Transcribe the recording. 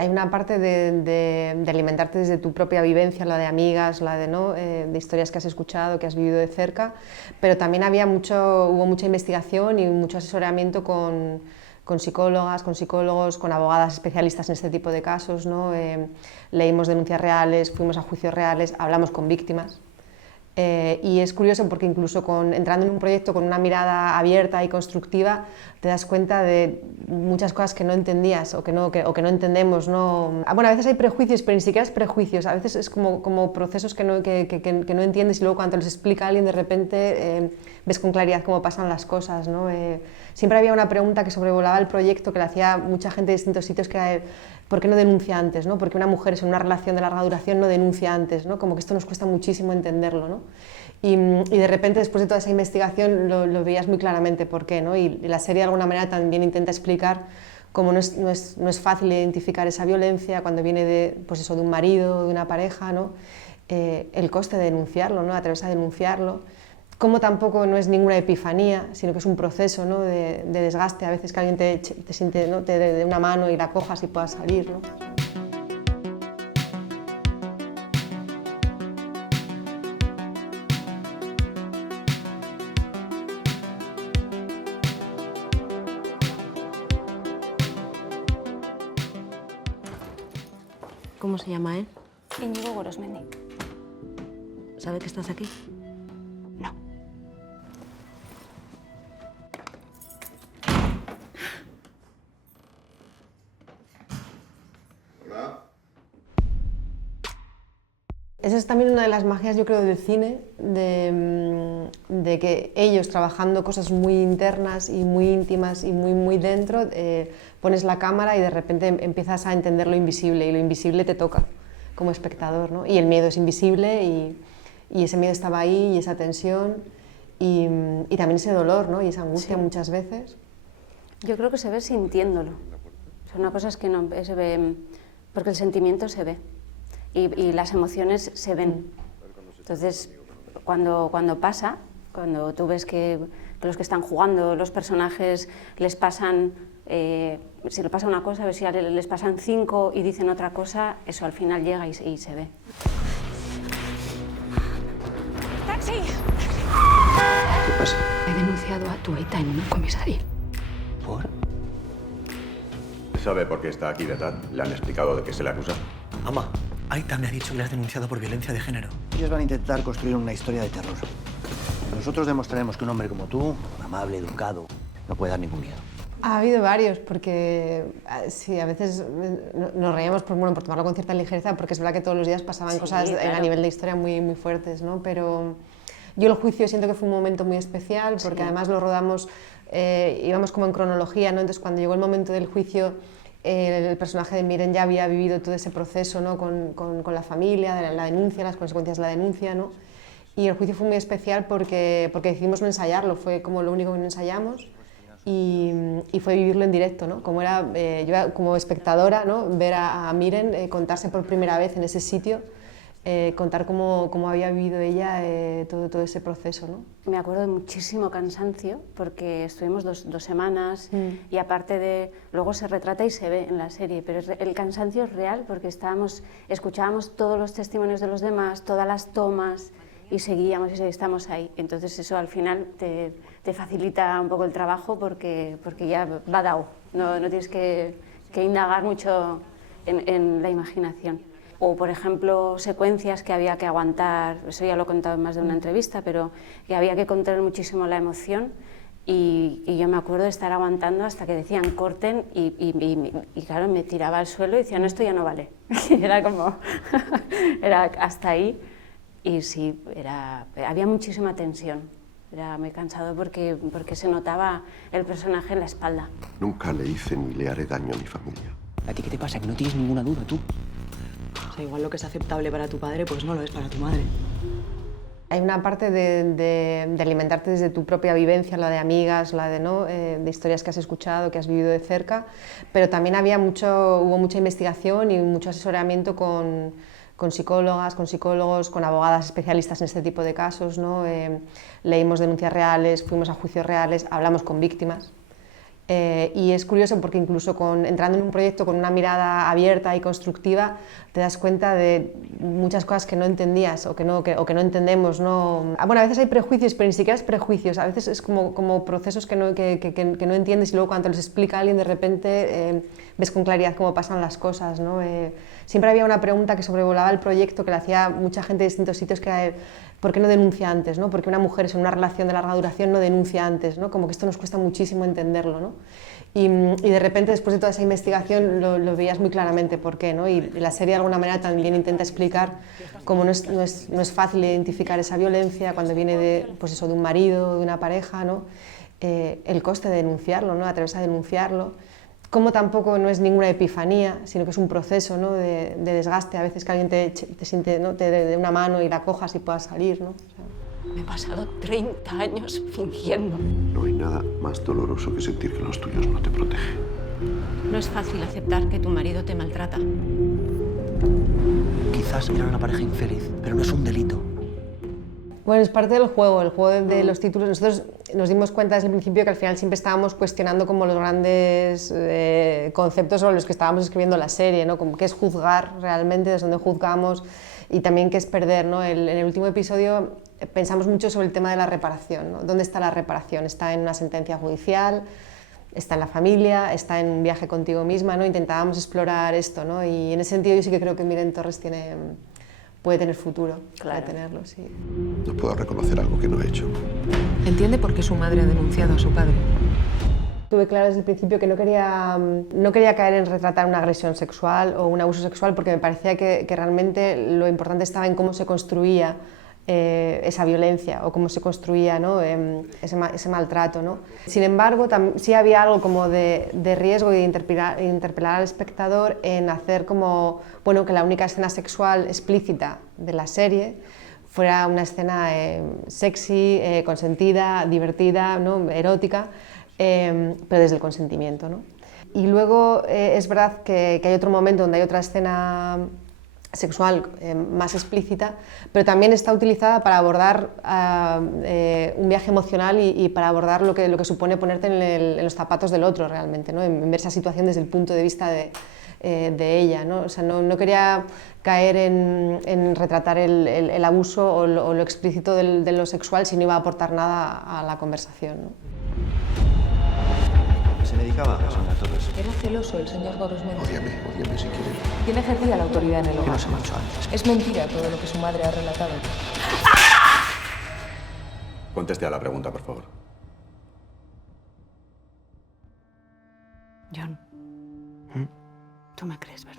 Hay una parte de alimentarte desde tu propia vivencia, la de amigas, la de, ¿no? De historias que has escuchado, que has vivido de cerca, pero también hubo mucha investigación y mucho asesoramiento con psicólogas, con psicólogos, con abogadas especialistas en este tipo de casos, ¿no? Leímos denuncias reales, fuimos a juicios reales, hablamos con víctimas. Y es curioso porque incluso entrando en un proyecto con una mirada abierta y constructiva te das cuenta de muchas cosas que no entendías o que no entendemos, ¿no? Bueno, a veces hay prejuicios, pero ni siquiera es prejuicios, a veces es como procesos que no entiendes y luego cuando los explica alguien de repente ves con claridad cómo pasan las cosas, ¿no? Siempre había una pregunta que sobrevolaba el proyecto que le hacía mucha gente de distintos sitios, que era ¿por qué no denuncia antes? ¿No? Porque una mujer en una relación de larga duración no denuncia antes, ¿no? Como que esto nos cuesta muchísimo entenderlo, ¿no? Y de repente, después de toda esa investigación, lo veías muy claramente por qué, ¿no? Y la serie de alguna manera también intenta explicar cómo no es fácil identificar esa violencia cuando viene pues eso, de un marido, de una pareja, ¿no? El coste de denunciarlo, ¿no? Atreverse a denunciarlo. Como tampoco no es ninguna epifanía, sino que es un proceso, ¿no? de desgaste, a veces que alguien te siente, ¿no? te dé una mano y la cojas y puedas salir, ¿no? ¿Cómo se llama él? Íñigo Gorosmendi. ¿Sabe que estás aquí? No. Hola. Esa es también una de las magias, yo creo, del cine, de que ellos, trabajando cosas muy internas y muy íntimas y muy dentro, pones la cámara y de repente empiezas a entender lo invisible y lo invisible te toca como espectador, ¿no? Y el miedo es invisible y ese miedo estaba ahí y esa tensión y también ese dolor, ¿no? Y esa angustia, sí, muchas veces. Yo creo que se ve sintiéndolo. Son una cosa es que no se ve, porque el sentimiento se ve y las emociones se ven. Entonces, cuando pasa, cuando tú ves que los que están jugando, los personajes les pasan, si le pasa una cosa, a ver si les pasan 5 y dicen otra cosa, eso al final llega y se ve. ¡Taxi! ¿Qué pasa? He denunciado a tu aita en un comisario. ¿Por? ¿Sabe por qué está aquí detrás? ¿Le han explicado de qué se le acusa? Ama, Aita me ha dicho que le has denunciado por violencia de género. Ellos van a intentar construir una historia de terror. Nosotros demostraremos que un hombre como tú, amable, educado, no puede dar ningún miedo. Ha habido varios, porque sí, a veces nos reíamos por tomarlo con cierta ligereza, porque es verdad que todos los días pasaban cosas claro, a nivel de historia muy fuertes, ¿no? Pero yo el juicio siento que fue un momento muy especial, porque además lo rodamos, íbamos como en cronología, ¿no? Entonces cuando llegó el momento del juicio, el personaje de Miren ya había vivido todo ese proceso, ¿no? con la familia, la denuncia, las consecuencias de la denuncia, ¿no? Y el juicio fue muy especial porque decidimos no ensayarlo, fue como lo único que no ensayamos. Y fue vivirlo en directo, ¿no? Como era, yo como espectadora, ¿no? Ver a Miren contarse por primera vez en ese sitio, contar cómo había vivido ella todo ese proceso, ¿no? Me acuerdo de muchísimo cansancio porque estuvimos dos semanas y aparte de... Luego se retrata y se ve en la serie, pero el cansancio es real porque escuchábamos todos los testimonios de los demás, todas las tomas y seguíamos y estamos ahí. Entonces eso al final te facilita un poco el trabajo porque ya va dado, no tienes que indagar mucho en la imaginación. O, por ejemplo, secuencias que había que aguantar, eso ya lo he contado en más de una entrevista, pero que había que contener muchísimo la emoción y yo me acuerdo de estar aguantando hasta que decían corten y claro, me tiraba al suelo y decía, no, esto ya no vale. Era como, era hasta ahí y sí, había muchísima tensión. Era muy cansado porque se notaba el personaje en la espalda. Nunca le hice ni le haré daño a mi familia. ¿A ti qué te pasa? Que no tienes ninguna duda, tú. O sea, igual lo que es aceptable para tu padre, pues no lo es para tu madre. Hay una parte de alimentarte desde tu propia vivencia, la de amigas, la de, ¿no? De historias que has escuchado, que has vivido de cerca, pero también hubo mucha investigación y mucho asesoramiento con psicólogas, con psicólogos, con abogadas especialistas en este tipo de casos, ¿no? Leímos denuncias reales, fuimos a juicios reales, hablamos con víctimas. Y es curioso porque incluso entrando en un proyecto con una mirada abierta y constructiva, te das cuenta de muchas cosas que no entendías o que no entendemos, ¿no? Bueno, a veces hay prejuicios, pero ni siquiera es prejuicios, a veces es como procesos que no entiendes y luego cuando los explica alguien de repente ves con claridad cómo pasan las cosas, ¿no? Siempre había una pregunta que sobrevolaba el proyecto que le hacía mucha gente de distintos sitios, que era ¿por qué no denuncia antes? ¿No? ¿Por qué una mujer en una relación de larga duración no denuncia antes? ¿No? Como que esto nos cuesta muchísimo entenderlo, ¿no? Y de repente, después de toda esa investigación, lo veías muy claramente por qué, ¿no? Y la serie de alguna manera también intenta explicar cómo no es fácil identificar esa violencia cuando viene de un marido, de una pareja, ¿no? El coste de denunciarlo, ¿no? Atreverse a denunciarlo. Como tampoco no es ninguna epifanía, sino que es un proceso, ¿no? de desgaste, a veces que alguien te siente, ¿no? te dé una mano y la cojas y puedas salir, ¿no? Me he pasado 30 años fingiendo. No hay nada más doloroso que sentir que los tuyos no te protegen. No es fácil aceptar que tu marido te maltrata. Quizás era una pareja infeliz, pero no es un delito. Bueno, es parte del juego, el juego de los títulos. Nosotros nos dimos cuenta desde el principio que al final siempre estábamos cuestionando como los grandes conceptos sobre los que estábamos escribiendo la serie, ¿no? Como qué es juzgar realmente, desde dónde juzgamos y también qué es perder, ¿no? En el último episodio pensamos mucho sobre el tema de la reparación, ¿no? ¿Dónde está la reparación? ¿Está en una sentencia judicial? ¿Está en la familia? ¿Está en un viaje contigo misma? ¿No? Intentábamos explorar esto, ¿no? Y en ese sentido yo sí que creo que Miren Torres puede tener futuro, Claro. puede tenerlo, sí. No puedo reconocer algo que no he hecho. ¿Entiende por qué su madre ha denunciado a su padre? Tuve claro desde el principio que no quería caer en retratar una agresión sexual o un abuso sexual, porque me parecía que realmente lo importante estaba en cómo se construía esa violencia o cómo se construía, ¿no? ese maltrato, ¿no? Sin embargo, sí había algo como de riesgo y de interpelar al espectador en hacer como, bueno, que la única escena sexual explícita de la serie fuera una escena sexy, consentida, divertida, ¿no? Erótica, pero desde el consentimiento, ¿no? Y luego es verdad que hay otro momento donde hay otra escena sexual más explícita, pero también está utilizada para abordar un viaje emocional y para abordar lo que supone ponerte en los zapatos del otro realmente, ¿no? En ver esa situación desde el punto de vista de ella, ¿no? O sea, no quería caer en retratar el abuso o lo explícito de lo sexual si no iba a aportar nada a la conversación, ¿no? Se dedicaba a Sandra Torres. Era celoso el señor Gorosmena. Ódiame si quieres. ¿Quién ejercía la autoridad en el Que hogar? no se marchó antes. Es mentira todo lo que su madre ha relatado. Conteste a la pregunta, por favor. John, tú me crees, ¿verdad?